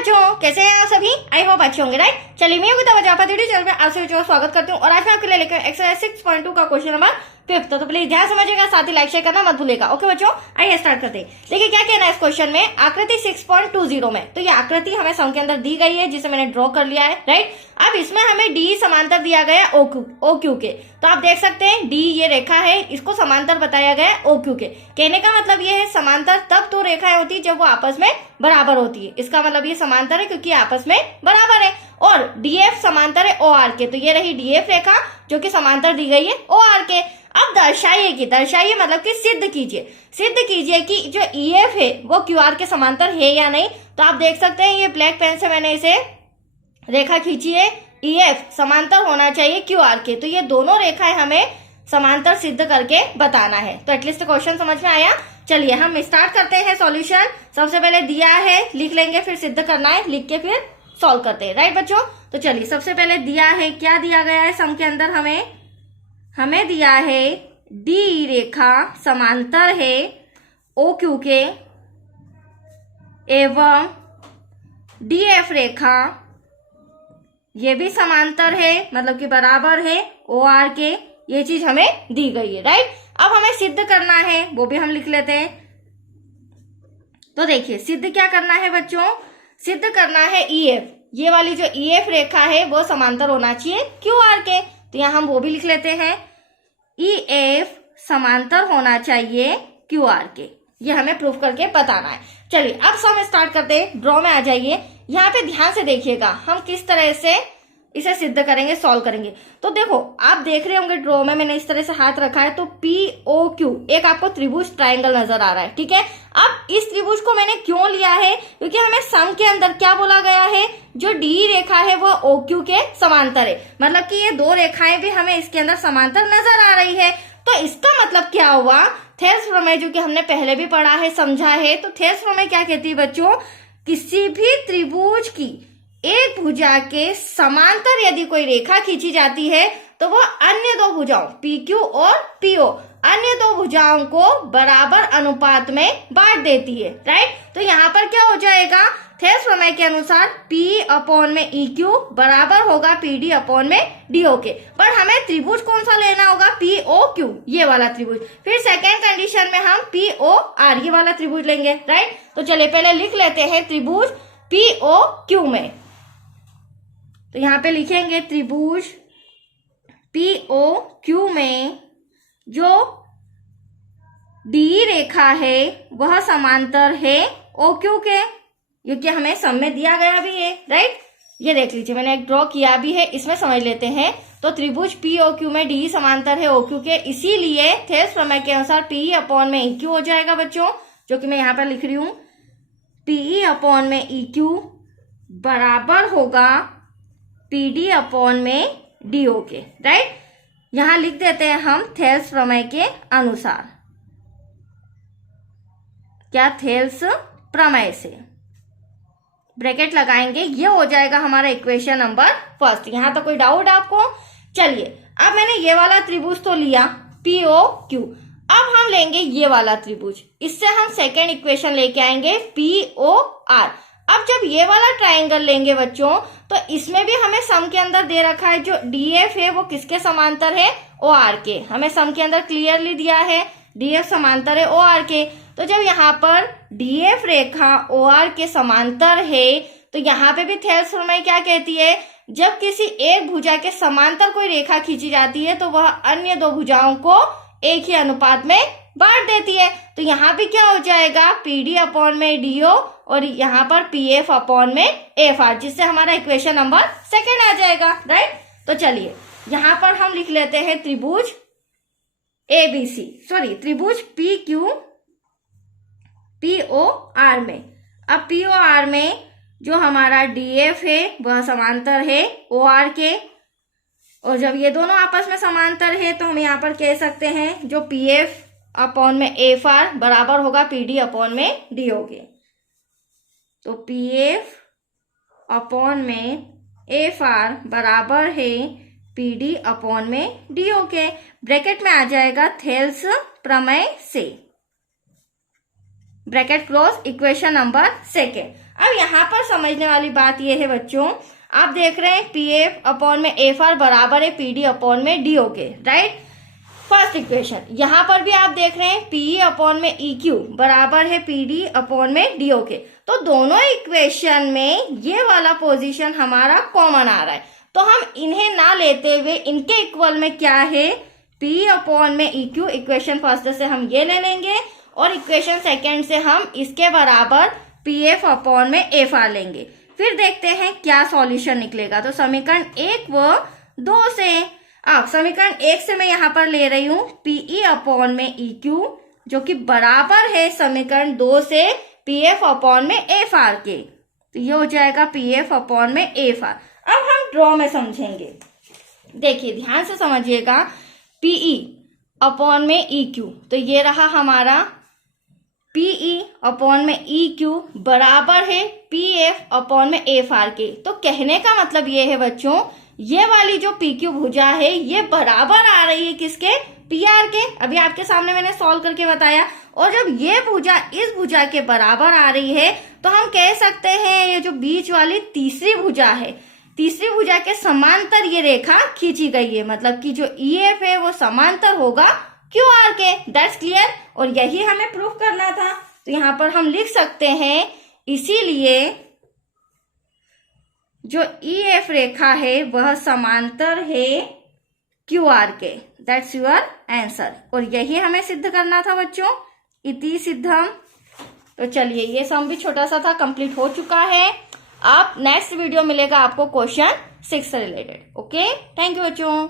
बच्चों, कैसे हैं आप सभी? आई होप अच्छे होंगे, राइट। चलिए मैं चैनल में आप सभी का स्वागत करती हूँ और आज मैं आपके लिए लेकर एक्सरसाइज 6.2 का क्वेश्चन नंबर 5 तो प्लीज ध्यान समझिएगा, साथ ही लाइक शेयर करना मत भूलेगा। ओके बच्चों, आइए स्टार्ट करते हैं। देखिए क्या कहना है इस क्वेश्चन में, आकृति 6.20 में। तो ये आकृति हमें सम के अंदर दी गई है जिसे मैंने ड्रॉ कर लिया है, राइट। अब इसमें हमें डी समांतर दिया गया है ओ क्यू के। तो आप देख सकते हैं डी ये रेखा है, इसको समांतर बताया गया है ओ क्यू के। कहने का मतलब ये है समांतर तब तो रेखाएं होती है जब वो आपस में बराबर होती है। इसका मतलब ये समांतर है क्योंकि आपस में बराबर है। और डीएफ समांतर है ओ आर के। तो ये रही डीएफ रेखा जो कि समांतर दी गई है ओ आर के। अब दर्शाइए मतलब कि सिद्ध कीजिए कि जो ईएफ है वो क्यू आर के समांतर है या नहीं। तो आप देख सकते हैं ये ब्लैक पेन से मैंने इसे रेखा खींची है, ईएफ समांतर होना चाहिए क्यू आर के। तो ये दोनों रेखाएं हमें समांतर सिद्ध करके बताना है। तो एटलीस्ट क्वेश्चन समझ में आया। चलिए हम स्टार्ट करते हैं सॉल्यूशन। सबसे पहले दिया है लिख लेंगे, फिर सिद्ध करना है, लिख के फिर सॉल्व करते हैं, राइट बच्चों। तो चलिए सबसे पहले दिया है, क्या दिया गया है सम के अंदर हमें दिया है डी रेखा समांतर है ओ क्यू के एवं डीएफ रेखा ये भी समांतर है मतलब कि बराबर है ओ आर के। ये चीज हमें दी गई है, राइट। अब हमें सिद्ध करना है, वो भी हम लिख लेते हैं। तो देखिए सिद्ध क्या करना है बच्चों, सिद्ध करना है ईएफ, ये वाली जो ईएफ रेखा है वो समांतर होना चाहिए क्यू आर के। तो यहां हम वो भी लिख लेते हैं, ईएफ समांतर होना चाहिए क्यू आर के। ये हमें प्रूफ करके बताना है। चलिए अब सम स्टार्ट करते हैं। ड्रॉ में आ जाइए, यहाँ पे ध्यान से देखिएगा हम किस तरह से इसे सिद्ध करेंगे, सॉल्व करेंगे। तो देखो आप देख रहे होंगे ड्रॉ में मैंने इस तरह से हाथ रखा है। तो पी ओ क्यू एक आपको त्रिभुज ट्रायंगल नजर आ रहा है, ठीक है। अब इस त्रिभुज को मैंने क्यों लिया है, क्योंकि हमें सम के अंदर क्या बोला गया है, जो डी रेखा है वो ओ क्यू के समांतर है। मतलब कि ये दो रेखाएं भी हमें इसके अंदर समांतर नजर आ रही है। तो इसका मतलब क्या हुआ, थेल्स प्रमेय जो कि हमने पहले भी पढ़ा है, समझा है। तो थेल्स प्रमेय क्या कहती है बच्चों, किसी भी त्रिभुज की एक भुजा के समांतर यदि कोई रेखा खींची जाती है तो वह अन्य दो भुजाओं पी क्यू और पीओ अन्य दो भुजाओं को बराबर अनुपात में बांट देती है, राइट। तो यहाँ पर क्या हो जाएगा, थेल्स प्रमेय के अनुसार P अपॉन में ई क्यू बराबर होगा PD अपॉन में डीओ के। पर हमें त्रिभुज कौन सा लेना होगा, POQ ये वाला त्रिभुज। फिर सेकेंड कंडीशन में हम POR ये वाला त्रिभुज लेंगे, राइट। तो चलिए पहले लिख लेते हैं त्रिभुज POQ में। तो यहाँ पे लिखेंगे त्रिभुज POQ में जो डी रेखा है वह समांतर है OQ के, क्योंकि हमें सम में दिया गया भी है, राइट। ये देख लीजिए मैंने एक ड्रॉ किया भी है, इसमें समझ लेते हैं। तो त्रिभुज POQ में डी समांतर है OQ के, इसीलिए थेल्स प्रमेय के अनुसार PE अपॉन में EQ हो जाएगा बच्चों, जो कि मैं यहाँ पर लिख रही हूँ। PE अपॉन में EQ बराबर होगा PD अपॉन में DO के, राइट। यहां लिख देते हैं हम थेल्स प्रमेय के अनुसार, क्या थेल्स प्रमेय से ब्रैकेट लगाएंगे, ये हो जाएगा हमारा इक्वेशन नंबर फर्स्ट। यहां तक कोई डाउट आपको? चलिए अब मैंने ये वाला त्रिभुज तो लिया POQ, अब हम लेंगे ये वाला त्रिभुज, इससे हम सेकेंड इक्वेशन लेके आएंगे POR। अब जब ये वाला ट्रायंगल लेंगे बच्चों तो इसमें भी हमें सम के अंदर दे रखा है जो डीएफ है वो किसके समांतर है, OR के। हमें सम के अंदर क्लियरली दिया है डीएफ समांतर है OR के। तो जब यहाँ पर डीएफ रेखा OR के समांतर है तो यहाँ पे भी थेल्स प्रमेय क्या कहती है, जब किसी एक भुजा के समांतर कोई रेखा खींची जाती है तो वह अन्य दो भुजाओं को एक ही अनुपात में बांट देती है। तो यहाँ पे क्या हो जाएगा, PD अपॉन में DO और यहाँ पर PF अपॉन में FR, जिससे हमारा इक्वेशन नंबर सेकेंड आ जाएगा, राइट। तो चलिए यहाँ पर हम लिख लेते हैं त्रिभुज त्रिभुज POR में। अब POR में जो हमारा DF है वह समांतर है OR के, और जब ये दोनों आपस में समांतर है तो हम यहाँ पर कह सकते हैं जो PF अपॉन में FR बराबर होगा PD अपॉन में DO के। तो PF अपॉन में FR बराबर है PD अपॉन में DO के। ब्रैकेट में आ जाएगा थेल्स प्रमेय से, bracket close, equation number second. अब यहाँ पर समझने वाली बात यह है बच्चों, आप देख रहे हैं PF अपॉन में FR बराबर है PD अपॉन में DO के, राइट। फर्स्ट इक्वेशन यहाँ पर भी आप देख रहे हैं PE अपॉन में EQ बराबर है PD अपॉन में DO के। तो दोनों इक्वेशन में ये वाला पोजीशन हमारा कॉमन आ रहा है, तो हम इन्हें ना लेते हुए इनके इक्वल में क्या है PE अपॉन में EQ, इक्वेशन फर्स्ट से हम ये ले लेंगे और इक्वेशन सेकेंड से हम इसके बराबर PF अपॉन में FR लेंगे। फिर देखते हैं क्या सॉल्यूशन निकलेगा। तो समीकरण 1 व 2 से, अब समीकरण 1 से मैं यहाँ पर ले रही हूँ PE अपॉन में EQ जो कि बराबर है समीकरण 2 से PF अपॉन में FR के। तो ये हो जाएगा PF अपॉन में FR। अब हम ड्रॉ में समझेंगे, देखिए ध्यान से समझिएगा। PE अपॉन में EQ, तो ये रहा हमारा PE अपॉन में EQ बराबर है PF अपॉन में FR के। तो कहने का मतलब ये है बच्चों, ये वाली जो PQ भुजा है ये बराबर आ रही है किसके, PR के। अभी आपके सामने मैंने सॉल्व करके बताया। और जब ये भुजा इस भुजा के बराबर आ रही है तो हम कह सकते हैं ये जो बीच वाली तीसरी भुजा है, तीसरी भुजा के समांतर ये रेखा खींची गई है, मतलब कि जो EF है वो समांतर होगा QR के। That's clear. और यही हमें प्रूफ करना था, तो यहाँ पर हम लिख सकते हैं इसीलिए जो EF रेखा है वह समांतर है QR के। That's your answer. और यही हमें सिद्ध करना था बच्चों, इति सिद्धम। तो चलिए ये सम भी छोटा सा था, कंप्लीट हो चुका है। अब नेक्स्ट वीडियो मिलेगा आपको क्वेश्चन 6 से रिलेटेड। ओके, थैंक यू बच्चों।